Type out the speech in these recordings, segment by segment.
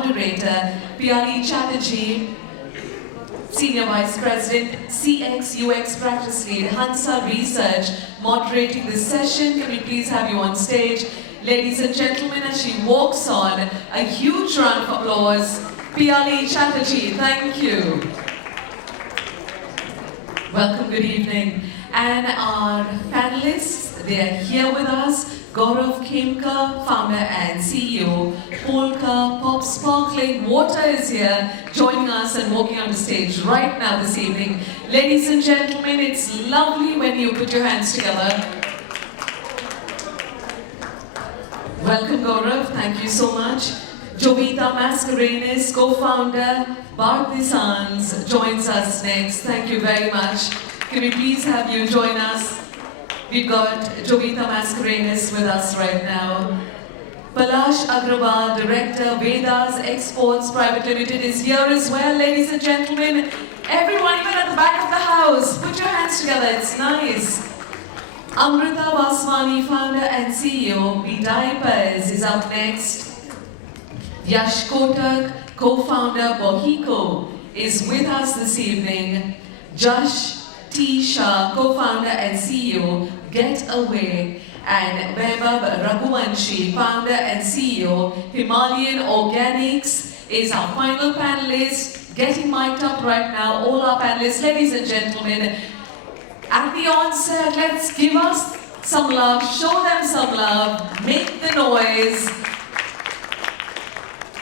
Moderator, Piyali Chatterjee, Senior Vice President, CX UX Practice Lead, Hansa Research, moderating this session. Can we please have you on stage? Ladies and gentlemen, as she walks on, a huge round of applause. Piyali Chatterjee, thank you. Welcome, good evening. And our panelists, they are here with us. Gaurav, Khemka, founder and CEO. Polka, Pop Sparkling Water is here, joining us and walking on the stage right now this evening. Ladies and gentlemen, it's lovely when you put your hands together. Welcome, Gaurav. Thank you so much. Jovita Mascarenhas, co-founder, Bartisans, joins us next. Thank you very much. Can we please have you join us? We've got Jovita Mascarenhas with us right now. Palash Agrawal, Director, Vedas Exports Private Limited is here as well, ladies and gentlemen. Everyone, even at the back of the house, put your hands together, it's nice. Amrita, Vaswani, founder and CEO, Bdiapers is up next. Yash, Kotak, co-founder, BOHECO is with us this evening. Jash, Shah, co-founder and CEO, Whey, and Vaibhav, Raghuwanshi, founder and CEO, Himalayan Organics is our final panelist. Getting mic'd up right now, all our panelists, ladies and gentlemen. At the onset, let's give us some love, show them some love, make the noise.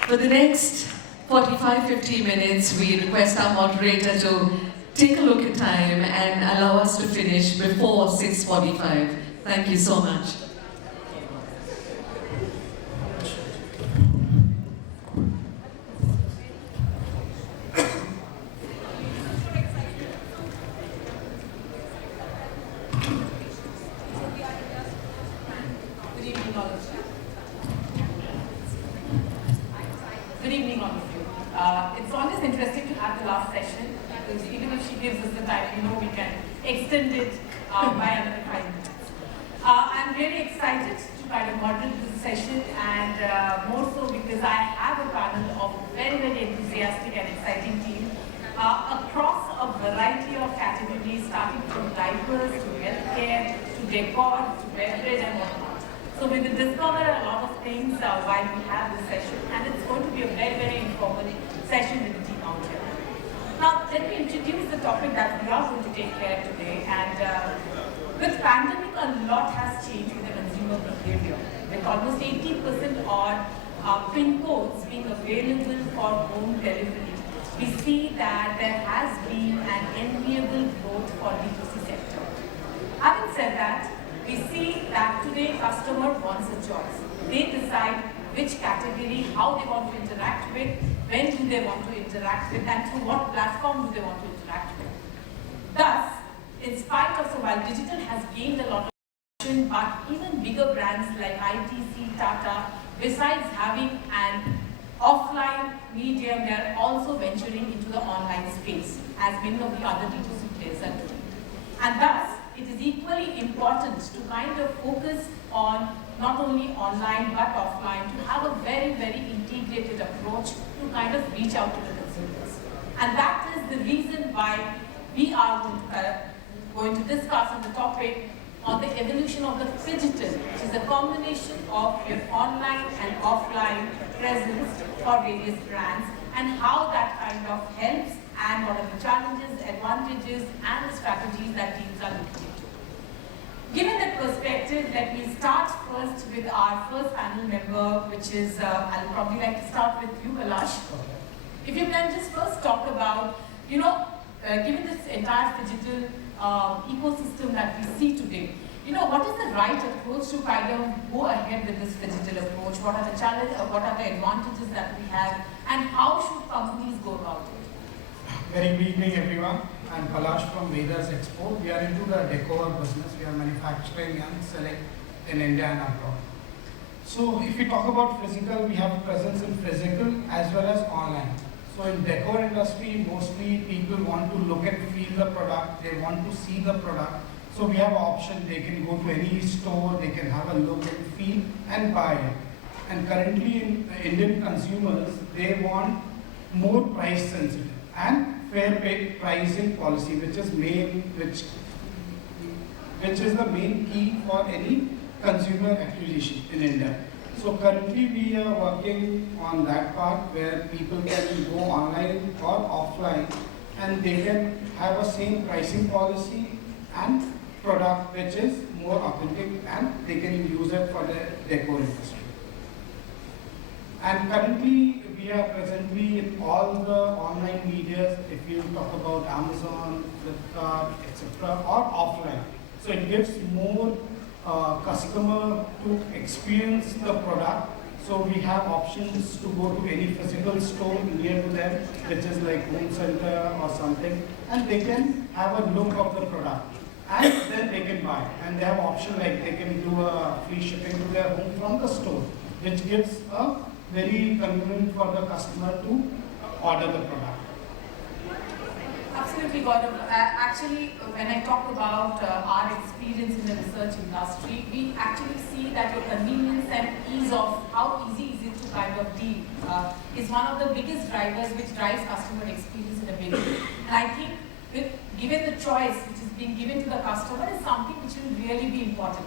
For the next 45-50 minutes, we request our moderator to take a look at time and allow us to finish before 6:45. Thank you so much. Good evening, all of you. It's always interesting to have the last session, because even if she gives us the time, we can extend it by another 5 minutes. I'm really excited to kind of moderate this session, and more so because I have a panel of very, very enthusiastic and exciting team across a variety of categories, starting from diapers to healthcare, to decor, to beverage and whatnot. So we will discover a lot of things while we have this session, and it's going to be a very, very informative session with the team out here. Now, let me introduce the topic that we are going to take care of today. And with pandemic, a lot has changed with the consumer behavior. With almost 80% of PIN codes being available for home delivery, we see that there has been an enviable growth for D2C sector. Having said that, we see that today customer wants a choice. They decide which category, how they want to interact with, when do they want to interact with, and through what platform do they want to interact with. Thus, in spite of, so while digital has gained a lot of attention, but even bigger brands like ITC, Tata, besides having an offline medium, they are also venturing into the online space, as many of the other D2C players are doing. And thus, it is equally important to kind of focus on not only online but offline, to have a very, very integrated approach to kind of reach out to the consumers. And that is the reason why we are going to discuss on the topic on the evolution of the Phygital, which is a combination of your online and offline presence for various brands, and how that kind of helps, and what are the challenges, advantages, and the strategies that teams are looking into. Given that perspective, let me start first with our first panel member, which is, I'll probably like to start with you, Palash. If you can just first talk about, given this entire Phygital ecosystem that we see today, what is the right approach to kind of go ahead with this Phygital approach? What are the challenges, what are the advantages that we have, and how should companies go about it? Very good evening, everyone. I'm Palash from Vedas Export. We are into the decor business. We are manufacturing and selling in India and abroad. So if we talk about physical, we have a presence in physical as well as online. So in decor industry, mostly people want to look and feel the product. They want to see the product. So we have an option. They can go to any store. They can have a look and feel and buy it. And currently in Indian consumers, they want more price sensitive and fair pay pricing policy, which is the main key for any consumer acquisition in India. So currently we are working on that part where people can go online or offline and they can have a same pricing policy and product which is more authentic and they can use it for the decor industry. And currently we are presently in all the online medias, if you talk about Amazon, Flipkart, etc. or offline. So it gives more customer to experience the product. So we have options to go to any physical store near to them, which is like home center or something, and they can have a look of the product. And then they can buy. And they have option like they can do a free shipping to their home from the store, which gives a very convenient for the customer to order the product. Absolutely, Gaurav. Actually, when I talk about our experience in the research industry, we actually see that your convenience and ease of how easy is it to kind of deal is one of the biggest drivers which drives customer experience in a big way. And I think given the choice which is being given to the customer is something which will really be important.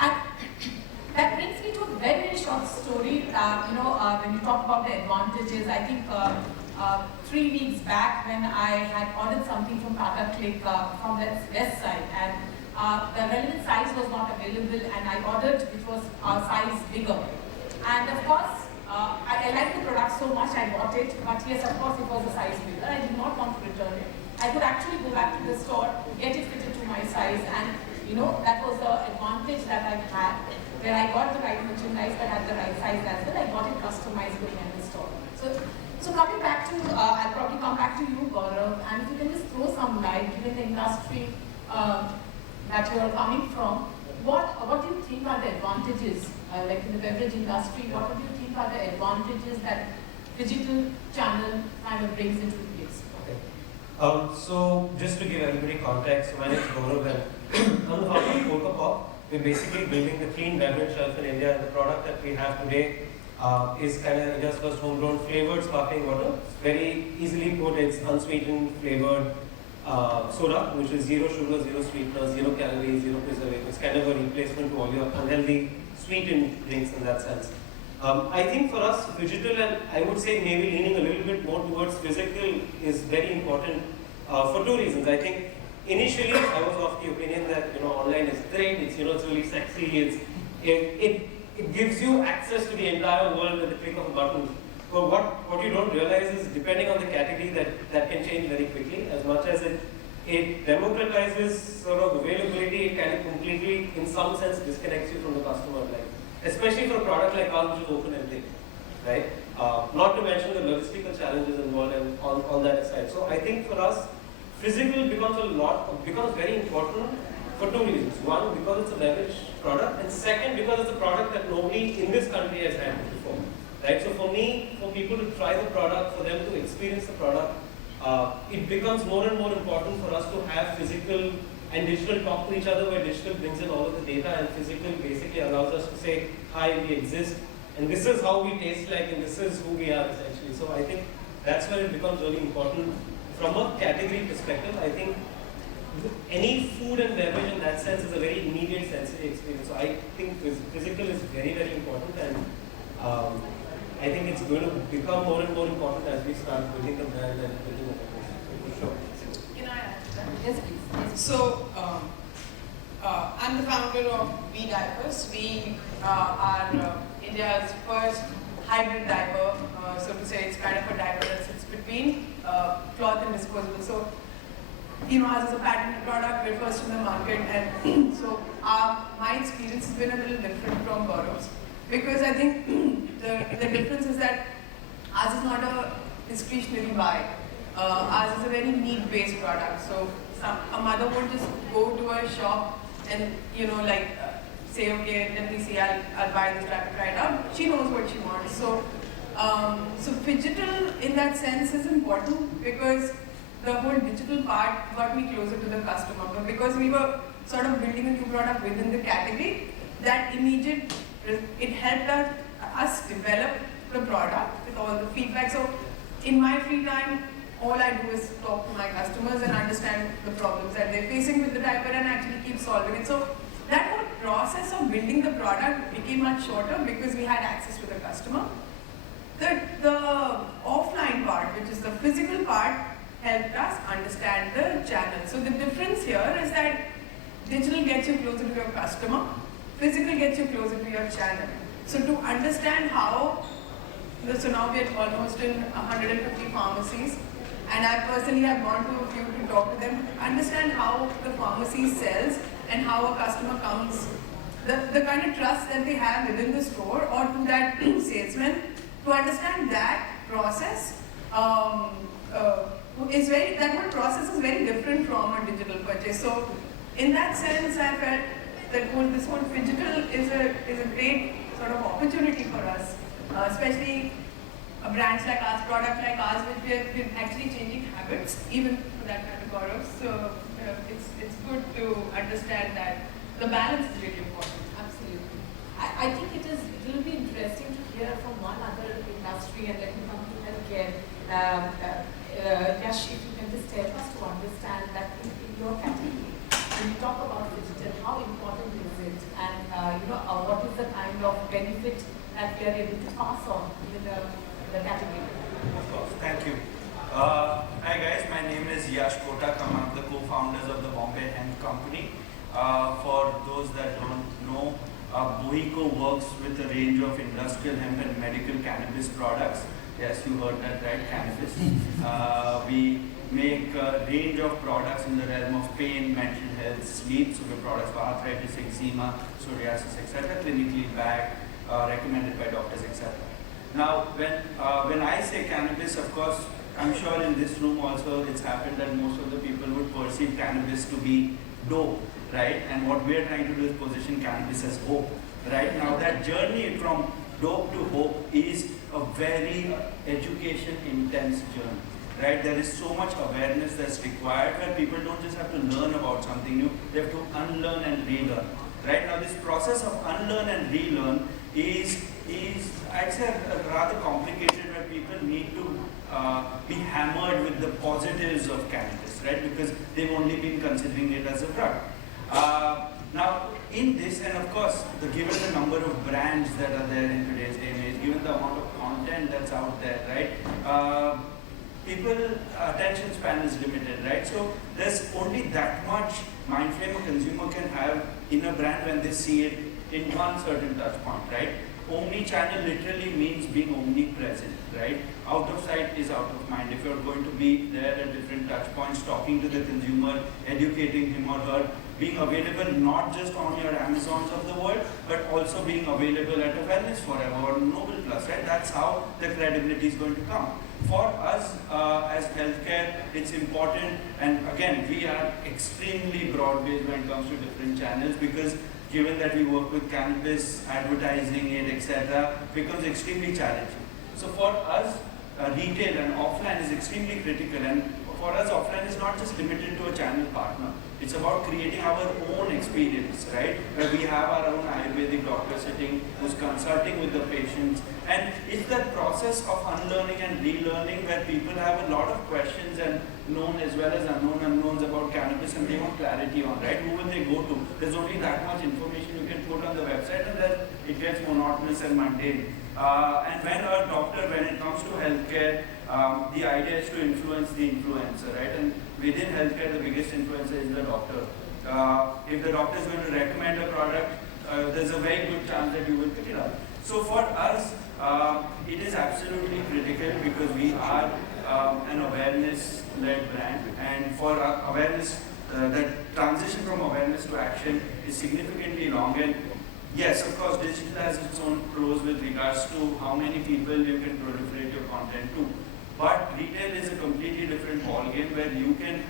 And that brings me to a very, very short story. When you talk about the advantages, I think 3 weeks back when I had ordered something from Tata Click from the west side, and the relevant size was not available, and I ordered which was a size bigger. And of course, I liked the product so much I bought it, but yes, of course, it was a size bigger. I did not want to return it. I could actually go back to the store, get it fitted to my size, and that was the advantage that I had, where I got the right merchandise but had the right size as well. I got it customizable in the store. So coming back to, I'll probably come back to you, Gaurav, and if you can just throw some light, given the industry that you are coming from, what do you think are the advantages, like in the beverage industry, what do you think are the advantages that digital channel kind of brings into place? Okay. So just to give everybody context, my name is Gaurav and I'm the founder of Polka. We're basically building the clean beverage shelf in India, and the product that we have today is kind of India's first homegrown flavored sparkling water. Very easily put, it's unsweetened flavored soda, which is zero sugar, zero sweetener, 0 calories, 0 preservatives. It's kind of a replacement to all your unhealthy sweetened drinks in that sense. I think for us, Phygital, and I would say maybe leaning a little bit more towards physical, is very important for 2 reasons. I think initially I was of the opinion that online is great, it's it's really sexy, it gives you access to the entire world with the click of a button. But what you don't realize is, depending on the category, that can change very quickly. As much as it democratizes sort of availability, it kind of completely, in some sense, disconnects you from the customer. Like, especially for a product like ours, which is open-ended, right? Not to mention the logistical challenges involved and on that aside. So I think for us, physical becomes very important for 2 reasons. One, because it's a beverage product, and second, because it's a product that nobody in this country has had before. Right? So for me, for people to try the product, for them to experience the product, it becomes more and more important for us to have physical and digital talk to each other, where digital brings in all of the data and physical basically allows us to say, hi, we exist, and this is how we taste like, and this is who we are essentially. So I think that's where it becomes really important. From a category perspective, I think any food and beverage in that sense is a very immediate sensory experience. So I think physical is very, very important, and I think it's going to become more and more important as we start building the brand and building the beverage. For sure. Can I add to that? Yes, please. Yes. So, I'm the founder of Bdiapers. We are India's first hybrid diaper, so to say. It's kind of a diaper that sits between cloth and disposable. So, ours is a patented product, we're first in the market, and so my experience has been a little different from Gaurav's, because I think the difference is that ours is not a discretionary buy. Ours is a very need-based product. So a mother won't just go to a shop and say, okay, let me see, I'll buy this wrapper right out. She knows what she wants. So Phygital in that sense is important, because the whole digital part got me closer to the customer. But because we were sort of building a new product within the category, that it helped us. us develop the product with all the feedback. So in my free time, all I do is talk to my customers and understand the problems that they're facing with the diaper and actually keep solving it. So that whole process of building the product became much shorter because we had access to the customer. The offline part, which is the physical part, helped us understand the channel. So the difference here is that digital gets you closer to your customer, physical gets you closer to your channel. So to understand how, so now we are almost in 150 pharmacies, and I personally have gone to a few to talk to them, understand how the pharmacy sells and how a customer comes, the kind of trust that they have within the store or to that salesman, to understand that process that whole process is very different from a digital purchase. So in that sense, I felt that this whole Phygital is a great sort of opportunity for us, especially a brands like ours, product like ours, which we're actually changing habits, even for that kind of Gaurav. So it's good to understand that the balance is really important. Absolutely. I think it will be interesting to hear from one other industry, and let me come to healthcare. Yash, if you can just help us to understand that in your category, when you talk about digital, how important is it, and what is the kind of benefit that we are able to pass on in the category? Of course, thank you. Hi guys, my name is Yash. I'm one of the co-founders of the Bombay Hemp Company. For those that don't know, BOHECO works with a range of industrial hemp and medical cannabis products. Yes, you heard that right, cannabis. We make a range of products in the realm of pain, mental health, sleep, so we have products for arthritis, eczema, psoriasis, etc., clinically backed, recommended by doctors, etc. Now, when I say cannabis, of course, I'm sure in this room also it's happened that most of the people would perceive cannabis to be dope, right? And what we are trying to do is position cannabis as hope, right? Now, that journey from dope to hope is a very education-intense journey, right? There is so much awareness that's required where people don't just have to learn about something new, they have to unlearn and relearn, right? Now, this process of unlearn and relearn is I'd say rather complicated, where people need to be hammered with the positives of cannabis, right? Because they've only been considering it as a drug. Now, in this, and of course, given the number of brands that are there in today's day and age, given the amount of content that's out there, right? People's attention span is limited, right? So there's only that much mind frame a consumer can have in a brand when they see it in one certain touch point, right? Omni-channel literally means being omnipresent, right? Out of sight is out of mind. If you're going to be there at different touch points, talking to the consumer, educating him or her, being available not just on your Amazons of the world, but also being available at a Wellness Forever or Noble Plus, right? That's how the credibility is going to come. For us as healthcare, it's important, and again, we are extremely broad-based when it comes to different channels, because given that we work with cannabis, advertising it, etc., becomes extremely challenging. So for us, retail and offline is extremely critical, and for us, offline is not just limited to a channel partner. It's about creating our own experience, right? Where we have our own Ayurvedic doctor sitting who's consulting with the patients. And it's that process of unlearning and relearning where people have a lot of questions and known as well as unknown unknowns about cannabis, and they want clarity on, right? Who will they go to? There's only that much information you can put on the website, and then it gets monotonous and mundane. And when a doctor, when it comes to healthcare, the idea is to influence the influencer, right? And within healthcare, the biggest influencer is the doctor. If the doctor is going to recommend a product, there's a very good chance that you will pick it up. So for us, it is absolutely critical because we are an awareness-led brand, and for awareness, that transition from awareness to action is significantly long. And yes, of course, digital has its own pros with regards to how many people you can proliferate your content to. But retail is a completely different ballgame where you can,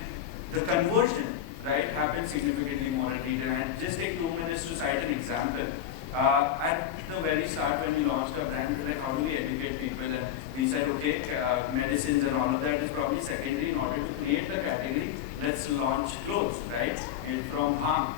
the conversion, right, happens significantly more at retail. And just take 2 minutes to cite an example. At the very start, when we launched our brand, we were like, how do we educate people? And we said, okay, medicines and all of that is probably secondary. In order to create the category, let's launch clothes, right, from harm.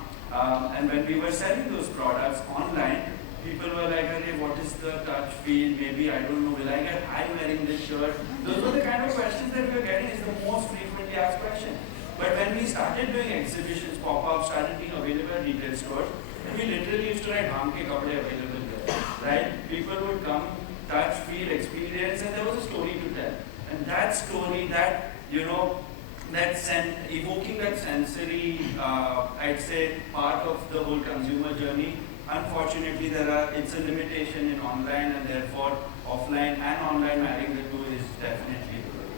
And when we were selling those products online, people were like, "Hey, what is the touch feel? Maybe I don't know. Will I get high wearing this shirt?" Those were the kind of questions that we were getting. Is the most frequently asked question. But when we started doing exhibitions, pop-ups, started being available at retail stores, we literally used to write "Hanke kapde available there," right? People would come, touch, feel, experience, and there was a story to tell. And that story, that evoking that sensory, I'd say, part of the whole consumer journey. Unfortunately, it's a limitation in online, and therefore offline and online marrying the two is definitely the way.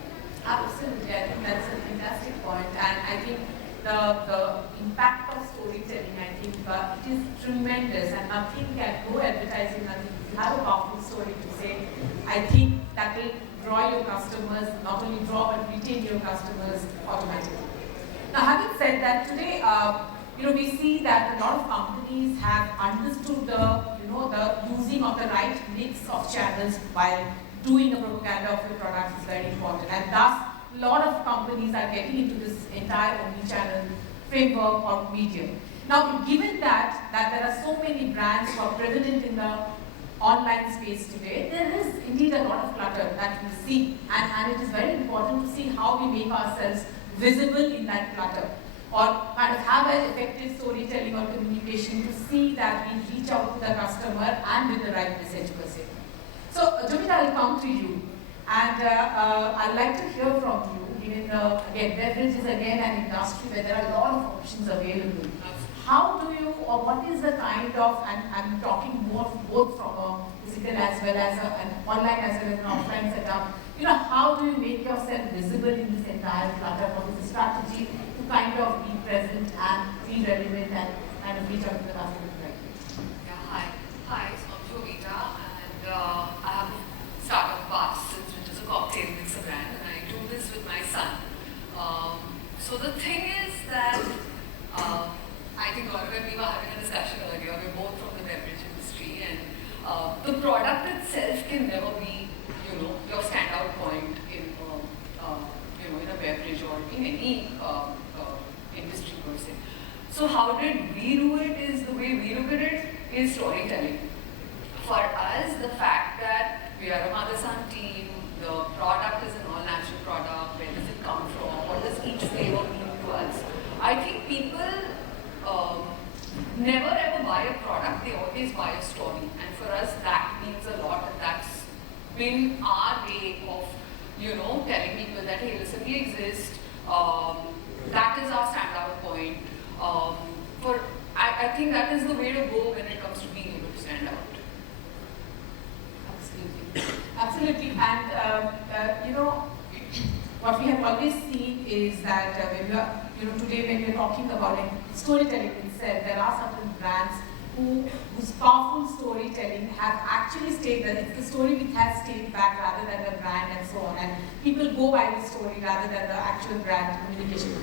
Absolutely, I think that's a fantastic point, and I think the impact of storytelling, I think it is tremendous, and nothing can, no advertising, nothing. If you have a powerful story to say, I think that will draw your customers, not only draw but retain your customers automatically. Now, having said that, today, we see that a lot of companies have understood the using of the right mix of channels while doing a propaganda of your products is very important, and thus a lot of companies are getting into this entire omni-channel framework or medium. Now, given that there are so many brands who are prevalent in the online space today, there is indeed a lot of clutter that we see, and it is very important to see how we make ourselves visible in that clutter, or kind of have an effective storytelling or communication to see that we reach out to the customer and with the right message per se. So, Jovita, I'll come to you, and I'd like to hear from you, given again, beverage is again an industry where there are a lot of options available. How do you, or what is the kind of, and I'm talking both from a physical as well as an online as well as an offline setup, how do you make yourself visible in this entire clutter? What is the strategy to kind of be present and be relevant and kind of reach out to the customer directly? Yeah, hi, so I'm Jovita, and I have a startup, Bartisans, which is a cocktail mixer brand, and I do this with my son. So the thing is that I think Gaurav and we were having a discussion earlier. We're both from the beverage industry, and the product itself can never be, your standout point in, in a beverage or in any industry per se. So how did we do it? Is the way we look at it is storytelling. For us, the fact that we are a mother-son team, the product is an all-natural product. Where does it come from? What does each flavor mean to us? I think people never ever buy a product, they always buy a story, and for us that means a lot, and that's been our way of telling people that, hey, listen, we exist, that is our standout point. I think that is the way to go when it comes to being able to stand out. Absolutely, and what we have always seen is that when you are, today when we are talking about storytelling itself, there are certain brands whose powerful storytelling have actually stayed there. It's the story which has stayed back rather than the brand and so on, and people go by the story rather than the actual brand communication.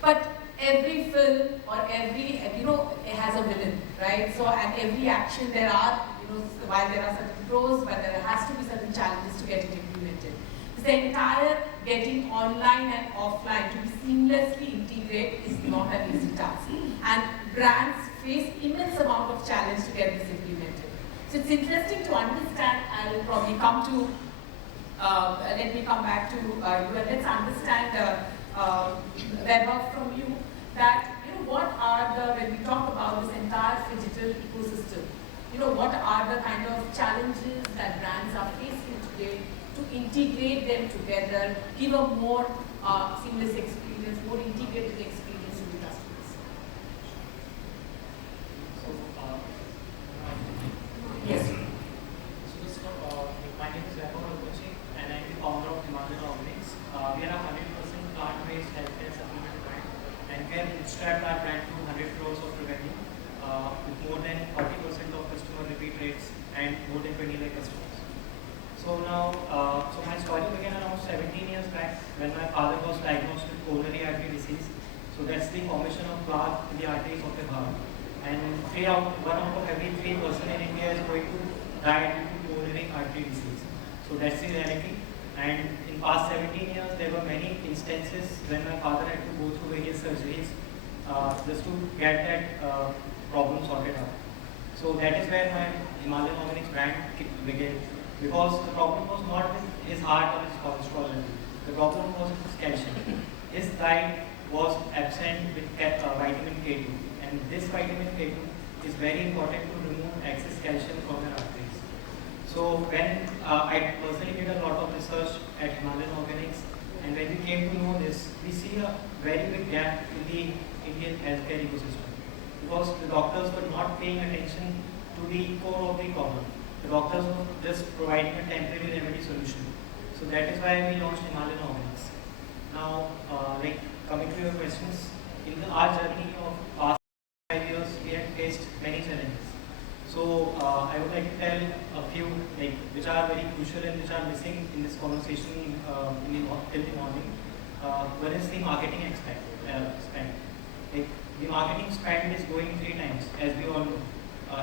But every film or every, it has a villain, right? So at every action there are, while there are certain pros, but there has to be certain challenges to get it implemented. The entire getting online and offline to be seamlessly integrated is not an easy task. And brands face immense amount of challenge to get this implemented. So it's interesting to understand, I will probably come to, let me come back to you, and let's understand, Vaibhav, from you, that, what are when we talk about this entire Phygital ecosystem, what are the kind of challenges that brands are facing today to integrate them together, give a more seamless experience, more integrated experience to the customers. Yes. So, my name is Raghuwanshi, and I'm the founder of Himalayan Organics. We are a 100% plant-based healthcare supplement brand, and we have bootstrapped our brand to 100 crores of revenue, with more than 40% of customer repeat rates and more than 20 lakh customers. So now, so my story began around 17 years back when my father was diagnosed with coronary artery disease. So that's the formation of plaque in the arteries of the heart. And 1 out of every 3 person in India is going to die due to coronary artery disease. So that's the reality. And in past 17 years, there were many instances when my father had to go through various surgeries just to get that problem sorted out. So that is where my Himalayan Organics brand began. Because the problem was not with his heart or his cholesterol level. The problem was with his calcium. His diet was absent with vitamin K2. And this vitamin K2 is very important to remove excess calcium from your arteries. So when I personally did a lot of research at Himalayan Organics, and when we came to know this, we see a very big gap in the Indian healthcare ecosystem. Because the doctors were not paying attention to the core of the problem. The doctors were just providing a temporary remedy solution. So that is why we launched Himalayan Organics. Now, coming to your questions, in our journey of past 5 years, we have faced many challenges. So I would like to tell a few which are very crucial and which are missing in this conversation till the morning. One is the marketing spend. The marketing spend is going 3 times, as we all know.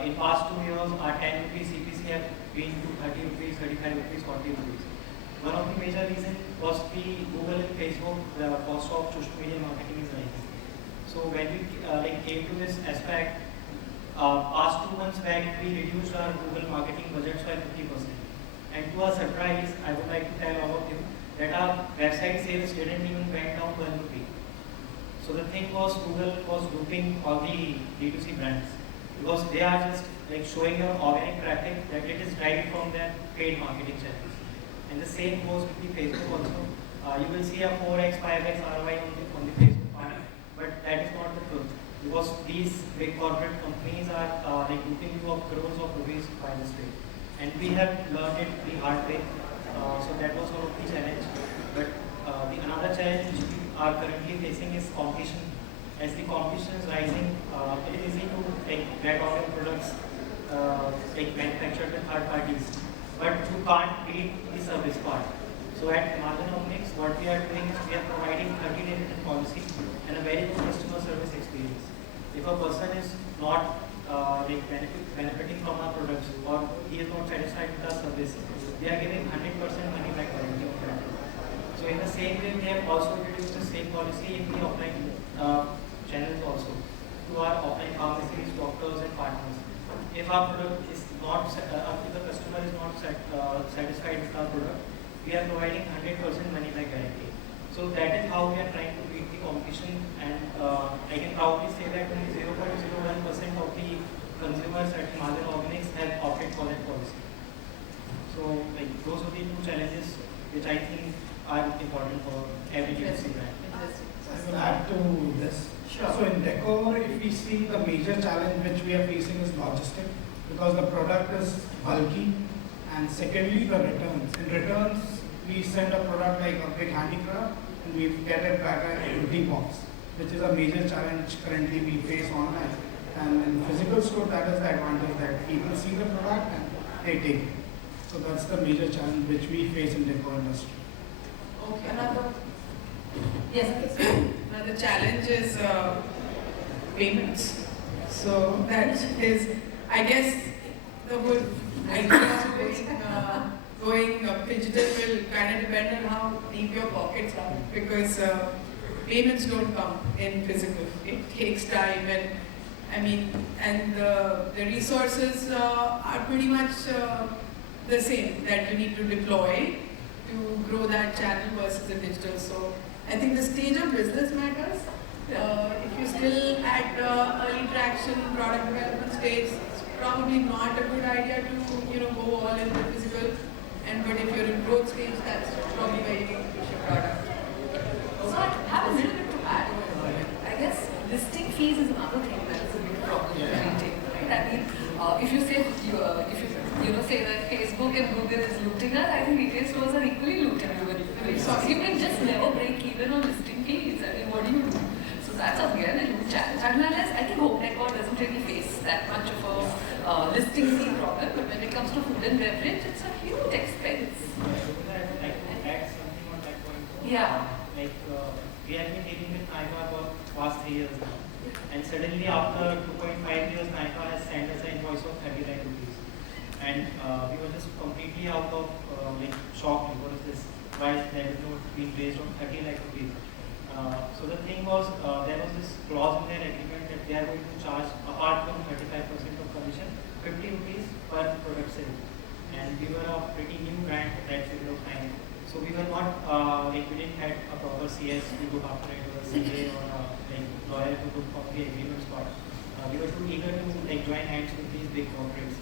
In past 2 years, our 10 rupees CPC have been to 30 rupees, 35 rupees, 40 rupees. One of the major reasons was the Google and Facebook, the cost of social media marketing is rising. So when we came to this aspect, past 2 months back, we reduced our Google marketing budgets by 50%. And to our surprise, I would like to tell all of you that our website sales didn't even went down 1 rupee. So the thing was, Google was grouping all the D2C brands because they are just showing your organic traffic that it is derived from their paid marketing channels. And the same goes with the Facebook also. You will see a 4x, 5x ROI on the Facebook part, but that is not the truth because these big corporate companies are grouping you of crores of rupees by this way. And we have learned it the hard way. So that was one of the challenge. But the another challenge we are currently facing is competition. As the competition is rising, it is easy to get all your products manufactured with third parties, but you can't beat the service part. So at Himalayan Organics, what we are doing is we are providing 30-day return policy and a very good customer service experience. If a person is not benefiting from our products or he is not satisfied with our service, we are giving 100% money back guarantee on that. So in the same way, we have also introduced the same policy in the offline channels also to our offline pharmacies, doctors and partners. If our product is not, if the customer is not satisfied with our product, we are providing 100% money back guarantee. So that is how we are trying to beat the competition, and I can proudly say that only 0.01% of the consumers at Himalayan Organics have opted for that policy. So those are the 2 challenges which I think are important for every D2C brand. I will add to this. Sure. So in decor, if we see the major challenge which we are facing is logistic, because the product is bulky, and secondly the returns. In returns, we send a product like a big handy product and we get it back in an empty box, which is a major challenge currently we face online. And in physical store, that is the advantage that people see the product and they take it. So that's the major challenge which we face in decor industry. Okay. Another challenge is payments. So that is, I guess, the whole idea of going Phygital will kind of depend on how deep your pockets are, because payments don't come in physical. It takes time, and the resources are pretty much the same that you need to deploy to grow that channel versus the digital. So I think the stage of business matters. If you're still at early traction, product development stage, it's probably not a good idea to go all in the physical. But if you're in growth stage, that's probably where you need to push your product. So I have a little bit to add. I guess listing fees is another thing that is a big problem in retail. Right? I mean, if you say say that Facebook and Google is looting us, I think retail stores are equally looting you with resources. You can just never break even on listing fees. I mean, what do you do? So that's again a huge challenge. Unless I think home decor doesn't really face that much of a listing fee problem, but when it comes to food and beverage, it's a huge expense. I'd like to add something on that point. Yeah. We have been dealing with Nykaa for past 3 years now. And suddenly after 2.5 years, Nykaa has sent us an invoice of 30 lakh rupees. And we were just completely out of shock. What is this? Why is there no being raised on 30 lakh rupees? So the thing was, there was this clause in their agreement that they are going to charge, apart from 35% of commission, 50 rupees per product sale. And we were a pretty new brand at that period of time. So we were not, like we didn't have a proper CS to look after it, or a CA or a like, lawyer to look for the agreements part. We were too eager to like join hands with these big corporates.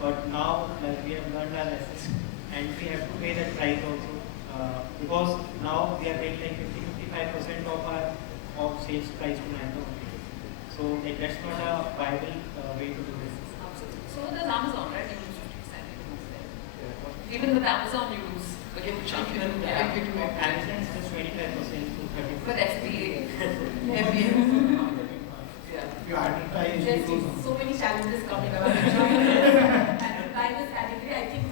But now we have learned our lessons and we have to pay that price also. Because now we are paying like 50-55% of our sales price to Mango. So like, that's not a viable way to do this. Absolutely. So there's Amazon, right? You lose 50%. You lose there. Yeah. Even with Amazon, you lose a huge chunk. Yeah. Amazon is just 25% to 30%. But FBA. If you advertise, you There's lose. so many challenges coming up. And this category, I think,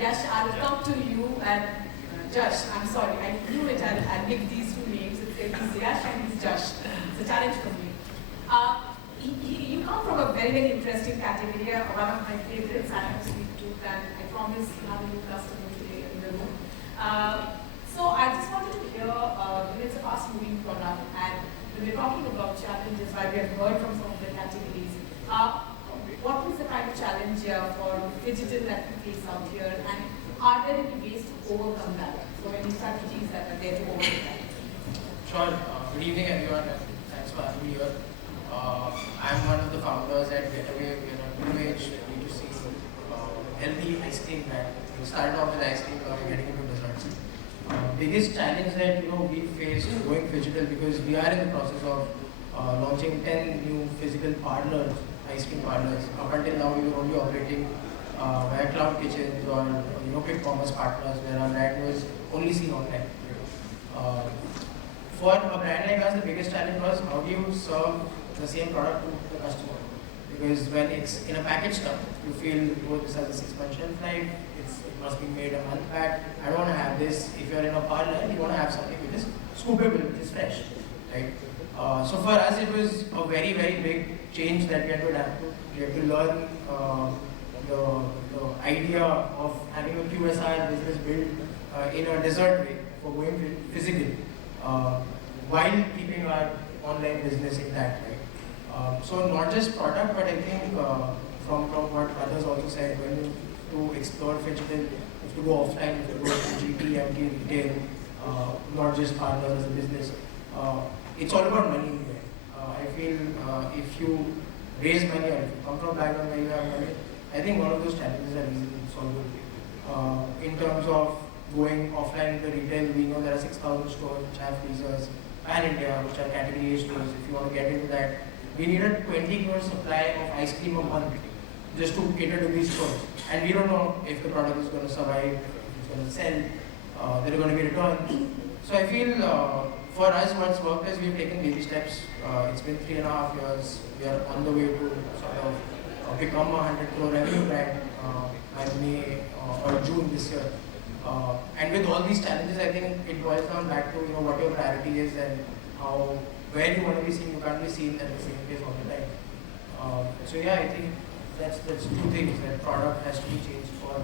Yash, I'll come to you and Jash. I'm sorry, I knew it. I'll give these two names. It's Yash and it's Jash. It's a challenge for me. You come from a very, very interesting category, one of my favorites. I have sweet tooth, and I promise you have a new customer today in the room. So I just wanted to hear, it's a fast-moving product, and when we're talking about challenges, while we have heard from some of the categories, what is the kind of challenge for Phygital that we face out here, and are there any ways to overcome that? So any strategies that are there to overcome that? Sure. Good evening, everyone, and thanks for having me here. I'm one of the founders at Getaway. We're a new-age D2C healthy ice cream brand. We started off with ice cream, now we're getting into desserts. Biggest challenge that we faced going phygital, because we are in the process of launching 10 new physical parlors, ice cream parlors. Up until now, we were only operating via cloud kitchens or quick commerce partners, where our brand was only seen online. For a brand like us, the biggest challenge was how do you serve the same product to the customer? Because when it's in a packaged stuff, you feel, oh, this has a 6-month shelf life, it must be made a month back. I don't want to have this. If you're in a parlor, you want to have something which is scoopable, which is fresh, right? So for us, it was a very, very big change that we had to adapt to. We had to learn the idea of having a QSR business built in a dessert way for going physical, while keeping our online business intact, right? So not just product, but I think from what others also said, when you to explore Phygital, you have to go offline, you have to go to GT, MT, retail, not just partners as a business. It's all about money here. I feel if you raise money or if you come from a background where you have money, I think one of those challenges are easily solvable. In terms of going offline into retail, we know there are 6,000 stores which have freezers, pan-India, which are category A stores. If you want to get into that, we need a 20 crore supply of ice cream a month just to cater to these stores. And we don't know if the product is going to survive, if it's going to sell, there are going to be returns. So I feel for us, what's worked is we've taken baby steps. It's been 3.5 years. We are on the way to sort of become a 100 crore revenue brand by May or June this year. And with all these challenges, I think it boils down back to what your priority is and where you want to be seen. You can't be seen at the same place all the time. So yeah, I think that's two things. That product has to be changed for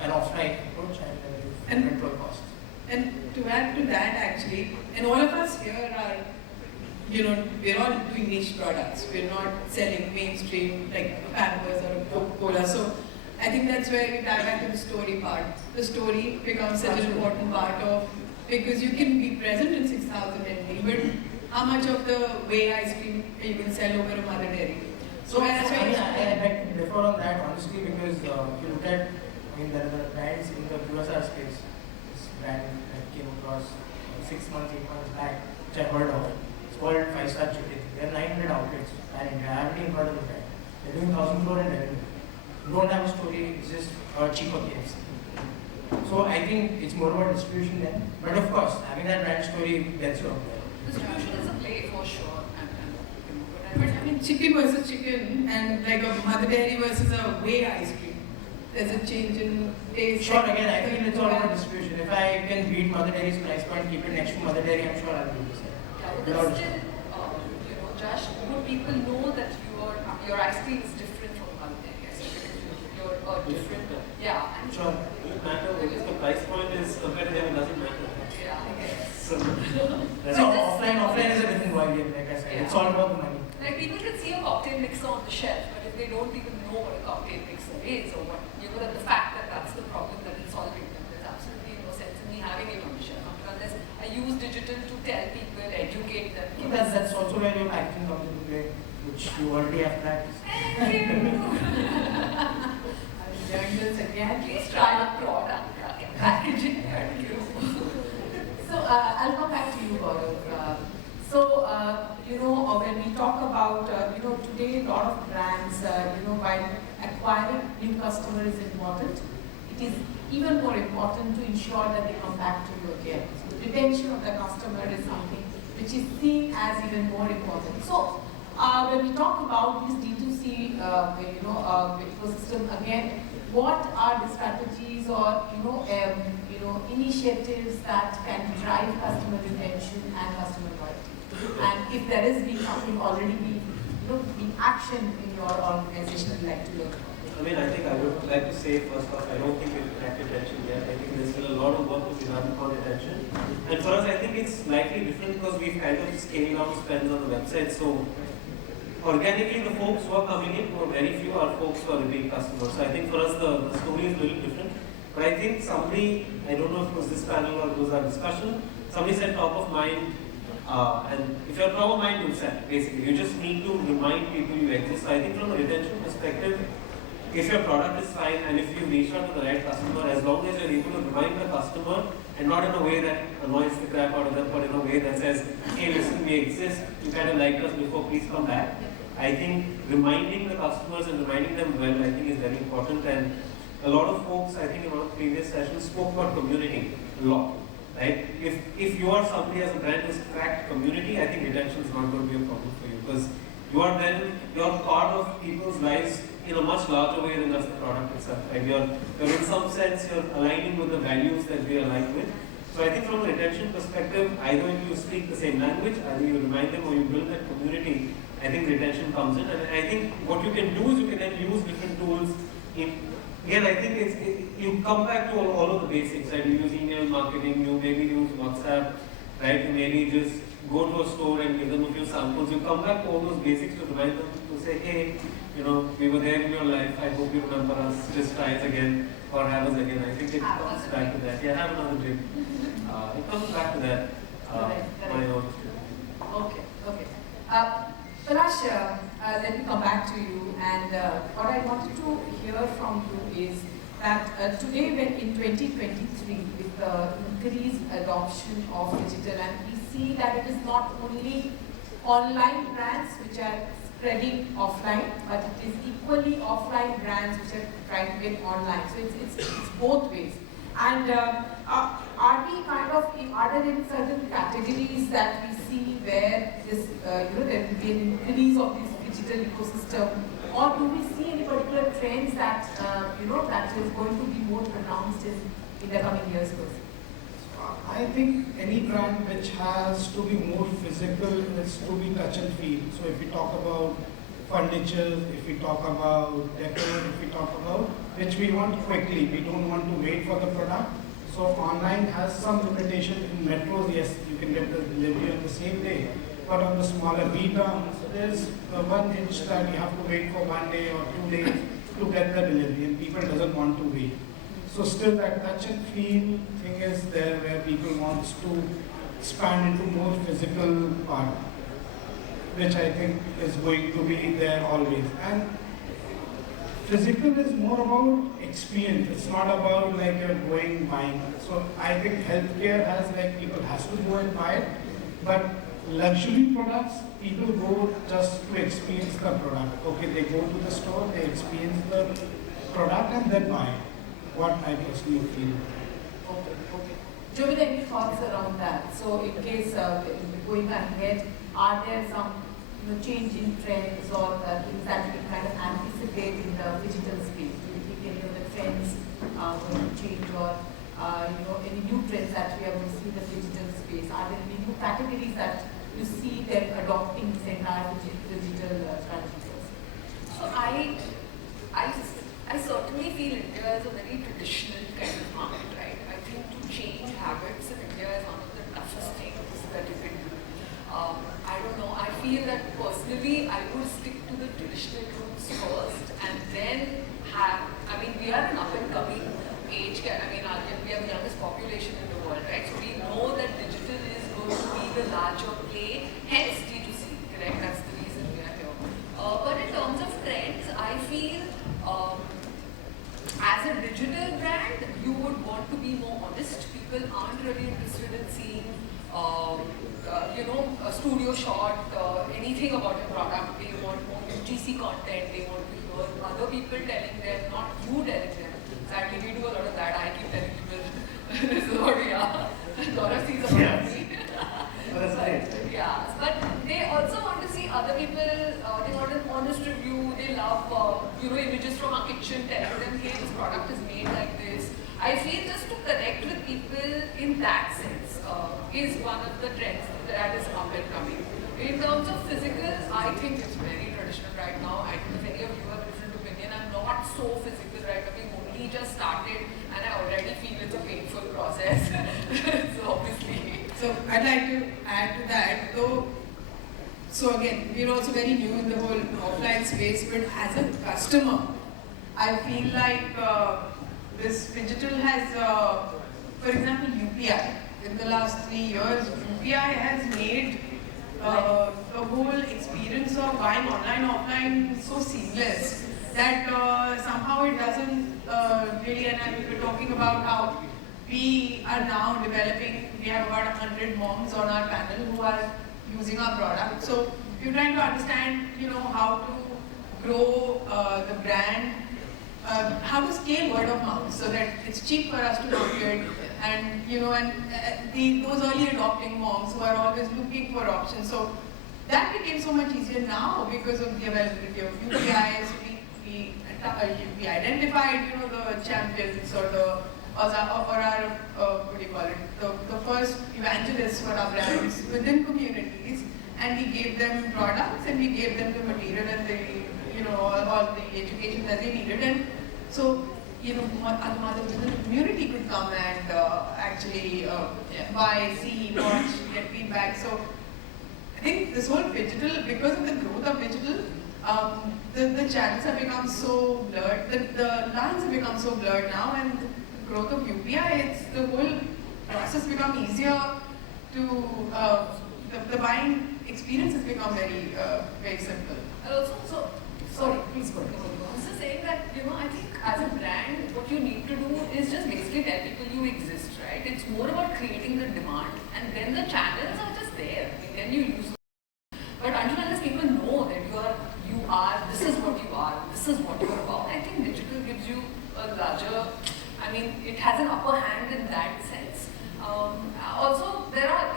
an offline approach and control costs. And to add to that, actually, and all of us here are, we're all doing niche products. We're not selling mainstream like a Pampers or a Coca-Cola. So I think that's where we dive back to the story part. The story becomes such an important part of, because you can be present in 6,000 MD, but how much of the Whey ice cream you can sell over a mother dairy? So that's why I beg to differ on that honestly, because if you look at, there are brands in the QSR space. This brand that came across 6 months, 8 months back, which I heard of. It's called 5-Star Chicken. There are 900 outlets, and I haven't even heard of the brand. They're doing 1,000 crore in revenue. You don't have a story, it's just a cheaper KFC. So I think it's more about distribution then. But of course, having that brand story gets you out there. Distribution is a play for sure. But I mean, chicken versus chicken, and like a mother dairy versus a Whey ice cream. There's a change in taste. Sure, again, I feel it's all about distribution. If I can beat Mother Dairy's price point, keep it next to Mother Dairy, I'm sure I'll do this. Yeah, but still, Jash, would people know that your ice cream is different from Mother Dairy ice cream? You're different. Yeah. Sure. It doesn't matter. If the price point is competitive, it doesn't matter. Yeah. So So, that's So all. offline is a different volume, like I said. Yeah. It's all about the money. Like people can see a cocktail mixer on the shelf, but if they don't even know what a cocktail mixer is or what, that the fact that that's the problem that it's solving, then there's absolutely no sense in me having it on the shelf unless I use digital to tell people, educate them. That's also where your packaging comes into play, which you already have practiced. Thank you. Learn this again. Please try the product. Packaging. Thank you. So I'll come back to you, Gaurav. When we talk about, today a lot of brands, while acquiring new customer is important, it is even more important to ensure that they come back to you again. So retention of the customer is something which is seen as even more important. So when we talk about this D2C, ecosystem again, what are the strategies or initiatives that can drive customer retention and customer loyalty? And if there is something already being actioned in your organization, you'd like to learn about? I mean, I think I would like to say first off, I don't think we've cracked retention yet. I think there's still a lot of work to be done on retention. And for us, I think it's slightly different because we've kind of scaled down spends on the website. So organically, the folks who are coming in, who are very few, are folks who are repeat customers. So I think for us, the story is a little different. But I think somebody, I don't know if it was this panel or it was our discussion, somebody said top of mind. And if you're top of mind, you'll set, basically. You just need to remind people you exist. So I think from a retention perspective, if your product is fine and if you reach out to the right customer, as long as you're able to remind the customer and not in a way that annoys the crap out of them, but in a way that says, hey, listen, we exist, you kind of liked us before, please come back. I think reminding the customers and reminding them well, I think is very important. And a lot of folks, I think in one of the previous sessions, spoke about community a lot. Right? If you are somebody as a brand who's cracked community, I think retention is not going to be a problem for you because you're part of people's lives in a much larger way than just the product itself. Right? You're in some sense you're aligning with the values that we align with. So I think from a retention perspective, either if you speak the same language, either you remind them or you build that community, I think retention comes in. And I think what you can do is you can then use different tools. Again, I think you come back to all of the basics, right? You use email marketing, you maybe use WhatsApp, right? You maybe just go to a store and give them a few samples. You come back to all those basics to remind them to say, hey, we were there in your life, I hope you remember us, just try us again or have us again. I think it comes back to that. Yeah, have another drink. It comes back to that. My own. Okay. Palash, let me come back to you. And what I wanted to hear from you is that today, when in 2023, with the increased adoption of digital, and we see that it is not only online brands which are spreading offline, but it is equally offline brands which are trying to get online. So it's both ways. And are there any certain categories that we see where this, there will be an increase of this digital ecosystem, or do we see any particular trends that that is going to be more pronounced in the coming years? I think any brand which has to be more physical is to be touch and feel. So if we talk about furniture, if we talk about decor, if we talk about which we want quickly, we don't want to wait for the product. So online has some limitation. In metros, yes, you can get the delivery on the same day. But on the smaller B towns, there's 1 inch that you have to wait for 1 day or 2 days to get the delivery, and people doesn't want to wait. So still that touch and feel thing is there where people wants to expand into more physical part, which I think is going to be there always. And physical is more about experience. It's not about like you're going buying. So I think healthcare has like people has to go and buy it, but luxury products, people go just to experience the product. Okay, they go to the store, they experience the product and then buy it. What I personally feel. Okay. Jovita, any thoughts around that? So in case going ahead, are there some change in trends or things that we kind of anticipate in the digital space? Do you think any of the trends are going to change, or any new trends that we are going to see in the digital space? Are there any new categories that you see them adopting this entire digital strategy? So I certainly feel India is a very traditional kind of market, right? I think to change habits in India is one of the toughest things. population in the world, right? So we know that digital is going to be the larger play, hence D2C, correct? That's the reason we are here. But in terms of trends, I feel as a digital brand, you would want to be more honest. People aren't really interested in seeing, a studio shot, anything about a product. They want more UGC content. They want to hear other people telling them, not you telling them. Sadly, we do a lot of that. I keep telling people, this is what we are. Gaurav sees a lot of me. That's right. Yeah, but they also want to see other people, they want an honest review, they love, images from our kitchen telling them, hey, this product is made like this. I feel just to connect with people in that sense is one of the trends that is up and coming. In terms of physical, I think it's very traditional right now. I don't know if any of you have a different opinion. I'm not so physical right now. We've only just started and I already feel it's a painful process. So obviously. So I'd like to add to that, though. So again, we're also very new in the whole offline space, but as a customer, I feel like this Phygital has, for example, UPI. In the last 3 years, UPI has made the whole experience of buying online, offline so seamless that somehow it doesn't really, and we were talking about how we are now developing, we have about 100 moms on our panel who are using our product. So we're trying to understand, how to grow the brand, how to scale word of mouth so that it's cheap for us to market, and those early adopting moms who are always looking for options. So that became so much easier now because of the availability of UPIs. We identified, the champions or our what do you call it, the first evangelists for our brands within communities, and we gave them products and we gave them the material and the, all the education that they needed. And so, other mothers within the community could come and actually buy, see, watch, get feedback. So I think this whole digital, because of the growth of digital, the channels have become so blurred, the lines have become so blurred now, and the growth of UPI, the whole process become easier to, the buying experience has become very, very simple. And also, sorry, please go ahead. I was just saying that, I think as a brand, what you need to do is just basically tell people you exist, right? It's more about creating the demand, and then the channels are just there. Then you use them. But until unless people know that you are, this is what you are, this is what you're about, I think digital gives you a larger, it has an upper hand in that sense. Also,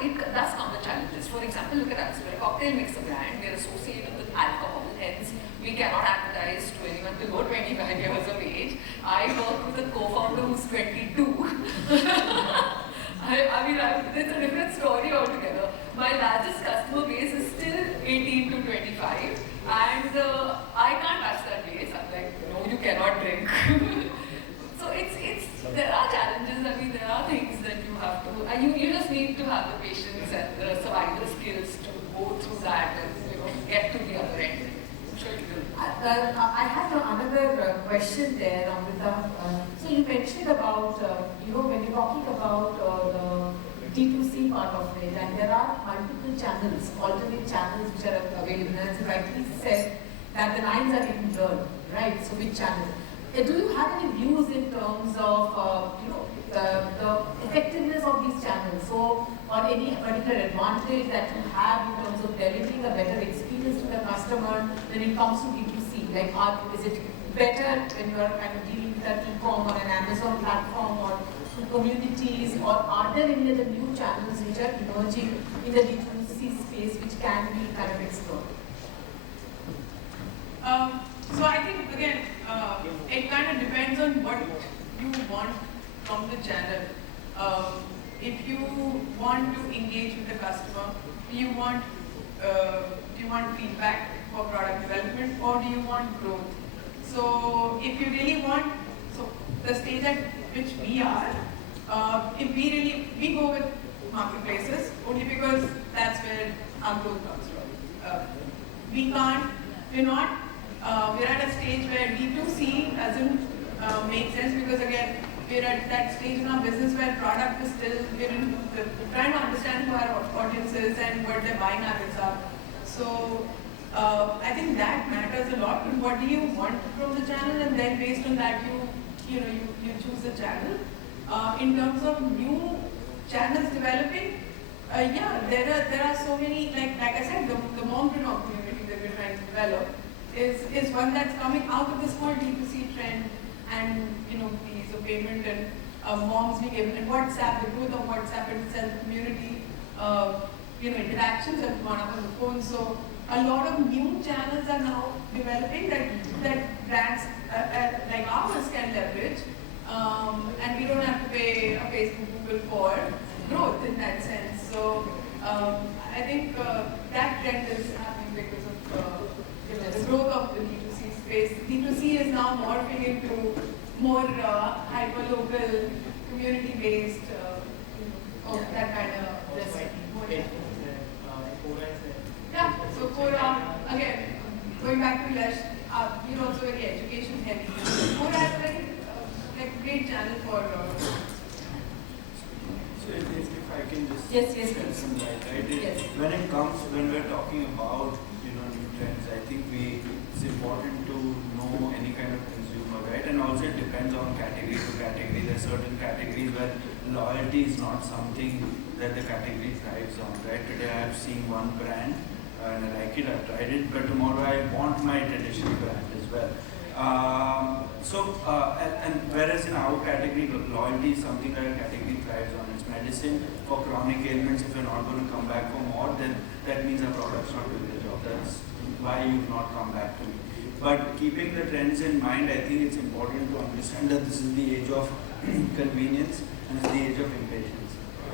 it does come with challenges. For example, look at us. We're a cocktail mixer brand. We're associated with alcohol. Hence, we cannot advertise to anyone below 25 years of age. I work with a co-founder who's 22. It's a different story altogether. My largest customer base is still 18 to 25. And I can't touch that base. I'm like, no, you cannot drink. So there are challenges. There are things that you have to, you just need to have the patience and the survival skills to go through that and get to the other end. I'm sure you will. I have another question there, Amrita. So you mentioned about, when you're talking about the D2C part of it, and there are multiple channels, alternate channels which are available. As you rightly said, that the lines are getting blurred, right? So which channel? Do you have any views in terms of, the effectiveness of these channels? So, or any particular advantage that you have in terms of delivering a better experience to the customer when it comes to D2C? Like, is it better when you are kind of dealing with an e-com or an Amazon platform or communities, or are there any other new channels which are emerging in the D2C space which can be kind of explored? So I think, again, it kind of depends on what you want from the channel. If you want to engage with the customer, do you want feedback for product development, or do you want growth? So if you really want, so the stage at which we are, if we go with marketplaces only because that's where our growth comes from. We're at a stage where D2C doesn't make sense because, again, we're at that stage in our business where product is still, we're trying to understand who our audience is and what their buying habits are. So I think that matters a lot. What do you want from the channel, and then based on that you choose the channel. In terms of new channels developing, yeah, there are so many, like I said, the mompreneur community that we're trying to develop is one that's coming out of this whole D2C trend, and ease of payment and moms being able, and WhatsApp, the growth of WhatsApp itself, community, interactions have gone up on the phone. So a lot of new channels are now developing that brands like ours can leverage, and we don't have to pay a Facebook, Google for growth in that sense. So I think that trend is happening because of the growth of the D2C space. D2C is now morphing into more hyper-local, community-based, that kind of recipe. Yeah, so Quora, again, going back to Yash, you're also very education heavy. Quora has a very great channel for. So if I can just Yes, some light, right? Yes. When we're talking about new trends, I think it's important to know any kind of consumer, right? And also it depends on category to category. There are certain categories where loyalty is not something that the category thrives on, right? Today I have seen one brand and I like it, I've tried it, but tomorrow I want my traditional brand as well. And whereas in our category, loyalty is something that a category thrives on. It's medicine for chronic ailments. If you're not going to come back for more, then that means our product's not doing the job. That's why you've not come back to me. But keeping the trends in mind, I think it's important to understand that this is the age of convenience and it's the age of impatience,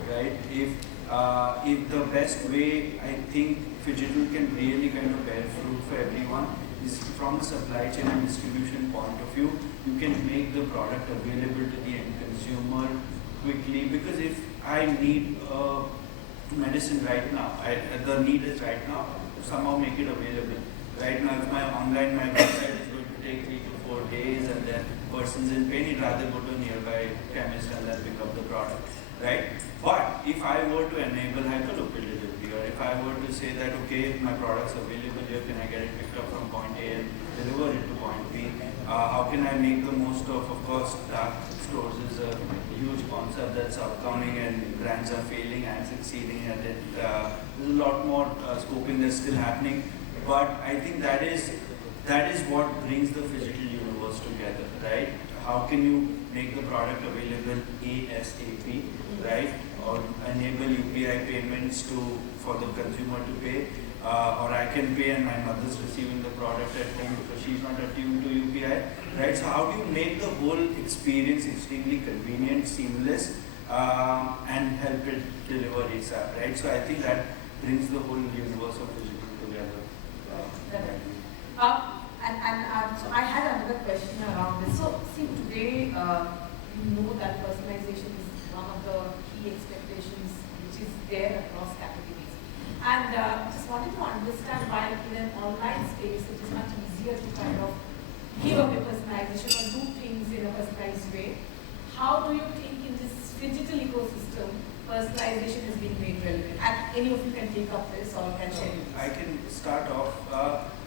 right? If the best way, I think, Phygital can really kind of bear fruit for everyone is from a supply chain and distribution point of view. You can make the product available to the end consumer quickly, because if I need medicine right now, the need is right now, somehow make it available. Right now, if my website is going to take 3 to 4 days and then person's in pain, he'd rather go to a nearby chemist and then pick up the product, right? But if I were to enable hyperlocal delivery, or if I were to say that, okay, my product's available here, can I get it picked up from point A and deliver it to point B? How can I make the most of course, dark stores is a huge concept that's upcoming and brands are failing and succeeding at it. There's a lot more scoping that's still happening. But I think that is what brings the physical universe together, right? How can you make the product available ASAP, right? Or enable UPI payments for the consumer to pay, or I can pay and my mother's receiving the product at home because she's not attuned to UPI, right? So how do you make the whole experience extremely convenient, seamless, and help it deliver ASAP, right? So I think that brings the whole universe of physical together. So I had another question around this. So see, today you know that personalization is one of the key expectations which is there across categories. And just wanted to understand why in an online space it is much easier to kind of give away personalization or do things in a personalized way. How do you think in this digital ecosystem personalization is being made relevant? And any of you can take up this or can share it. I can start off.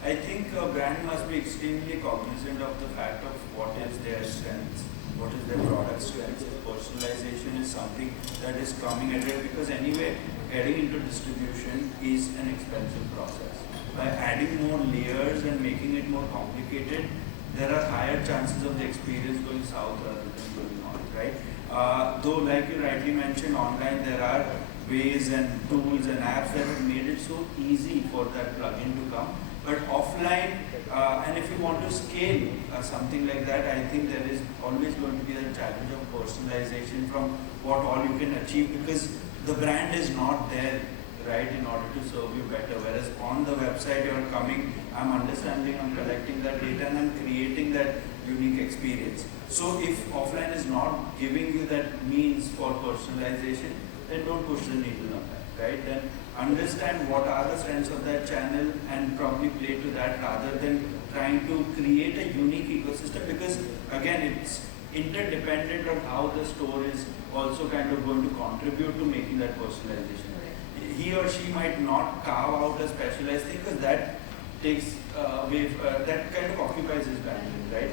I think a brand must be extremely cognizant of the fact of what is their strengths, what is their product strengths. Personalization is something that is coming at it, because anyway, getting into distribution is an expensive process. By adding more layers and making it more complicated, there are higher chances of the experience going south rather than going north, right? Though, like you rightly mentioned, online there are ways and tools and apps that have made it so easy for that plugin to come. But offline, and if you want to scale something like that, I think there is always going to be the challenge of personalization from what all you can achieve, because the brand is not there, right, in order to serve you better. Whereas on the website you're coming, I'm understanding, I'm collecting that data and I'm creating that unique experience. So if offline is not giving you that means for personalization, then don't push the needle on that, right? Then understand what are the strengths of that channel and probably play to that rather than trying to create a unique ecosystem, because again, interdependent of how the store is also kind of going to contribute to making that personalization. He or she might not carve out a specialized thing because that takes that kind of occupies his bandwidth, right?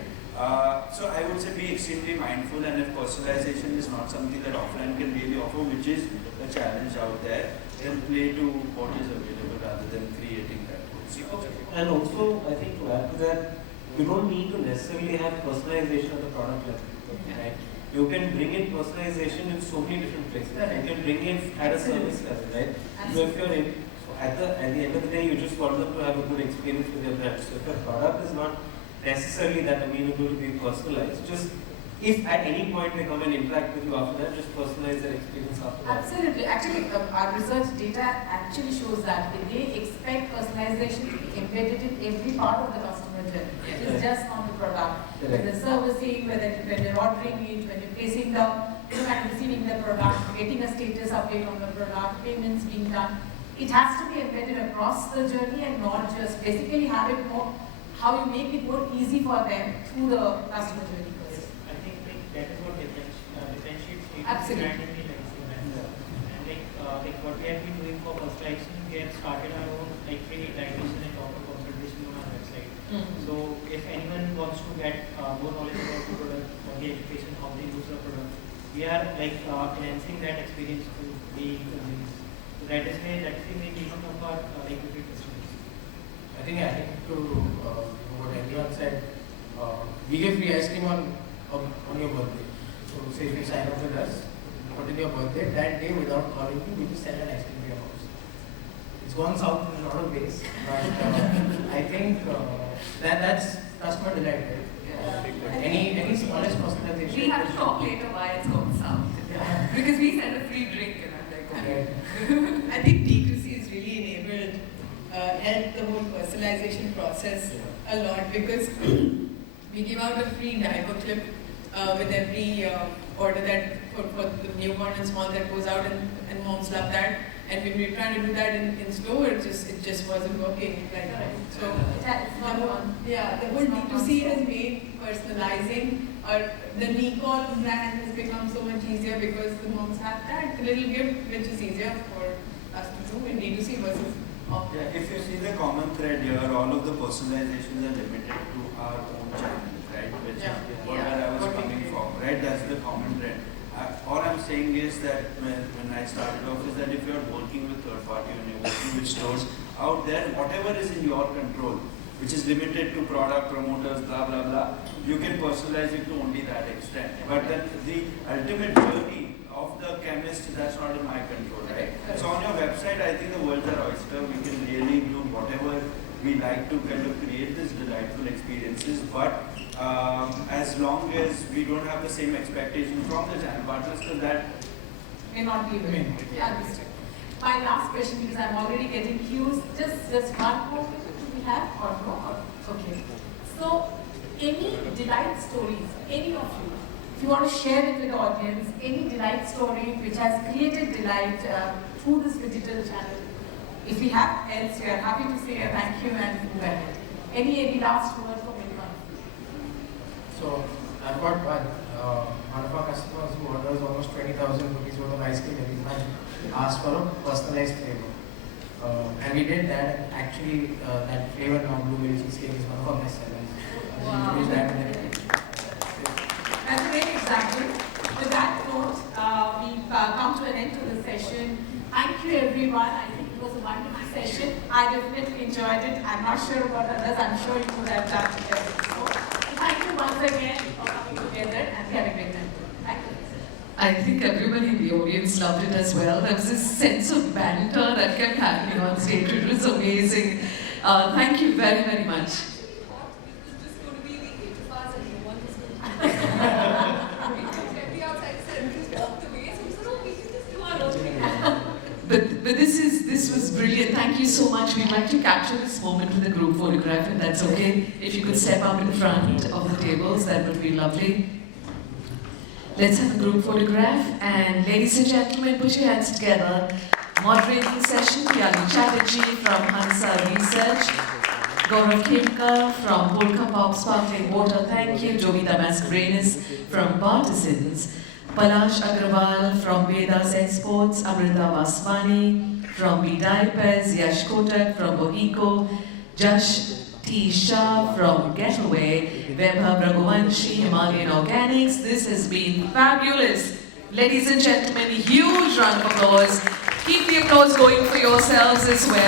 So I would say be extremely mindful, and if personalization is not something that offline can really offer, which is a challenge out there, then play to what is available rather than creating that. And also, I think to add to that, you don't need to necessarily have personalization at the product level, right? You can bring in personalization in so many different places. You can bring in at a service level, right? So if you're in, at the end of the day, you just want them to have a good experience with your brand. So if your product is not necessarily that amenable to be personalized, just if at any point they come and interact with you after that, just personalize their experience after that. Absolutely. Actually, our research data actually shows that they expect personalization to be embedded in every part of the customer journey. It is just not the product. Whether servicing, when you're ordering it, when you're placing the, and receiving the product, getting a status update on the product, payments being done. It has to be embedded across the journey and not just basically have it more, how you make it more easy for them through the customer journey. I think that is what differentiates D2C Absolutely. brand and the legacy brand. And like what we have been doing for personalization, we have started our own free dietitian and doctor consultation on our website. So if anyone wants to get more knowledge about the product or the education, how they use the product, we are enhancing that experience to the consumers. So that is the main reason of our repeat customers. I think adding to what everyone said, we give free ice cream on your birthday. So say if you sign up with us, put in your birthday, that day without calling you, we just send an ice cream to your house. It's gone south in a lot of ways, but I think that's customer delight, right? Any smallest personalization. We have to talk later why it's gone south. Because we send a free drink and I'm like, okay. I think D2C has really enabled, helped the whole personalization process a lot, because we give out a free diaper clip with every order that for the newborn and small that goes out, and moms love that. And when we were trying to do that in store, it just wasn't working. So the whole D2C has made personalizing, or the recall brand has become so much easier because the moms have that little gift which is easier for us to do in D2C versus offline. Yeah, if you see the common thread here, all of the personalizations are limited to our own channel, right? Which is where I was coming from, right? That's the common thread. All I'm saying is that when I started off is that if you're working with third party and you're working with stores out there, whatever is in your control, which is limited to product promoters, blah, blah, blah, you can personalize it to only that extent. But then the ultimate journey of the chemist, that's not in my control, right? So on your website, I think the world's our oyster. We can really do whatever we like to kind of create these delightful experiences, but as long as we don't have the same expectation from the channel partners, because that may not be able to. Yeah, understood. My last question, because I'm already getting cues, just one more do we have or no? Okay. So, any delight stories, any of you, if you want to share it with the audience, any delight story which has created delight through this digital channel. If we have else, we are happy to say a thank you and move ahead. Any last word from anyone? So I've got one. One of our customers who orders almost 20,000 rupees worth of ice cream every month asked for a personalized flavor. And we did that, and actually that flavor now, blueberry cheesecake, is one of our best sellers. Wow. That's a great example. With that note, we've come to an end to the session. Thank you everyone. I think it was a wonderful session. I definitely enjoyed it. I'm not sure about others. I'm sure you would have done it. So thank you once again for coming together, and we have a great time. Thank you. I think everybody in the audience loved it as well. There was this sense of banter that kept happening on stage. It was amazing. Thank you very, very much. But this was brilliant. Thank you so much. We'd like to capture this moment with a group photograph, if that's okay. If you could step up in front of the tables, that would be lovely. Let's have a group photograph. And ladies and gentlemen, put your hands together. Moderating the session, Piyali Chatterjee from Hansa Research. Gaurav Khemka from Polka Pop Sparkling Water, thank you. Jovita Mascarenhas from Bartisans. Palash Agrawal from Vedas Exports. Amrita Vaswani from Bdiapers. Yash Kotak from BOHECO. Jash Shah from Getaway. Vaibhav Raghuwanshi, Himalayan Organics. This has been fabulous. Ladies and gentlemen, huge round of applause. Keep the applause going for yourselves as well.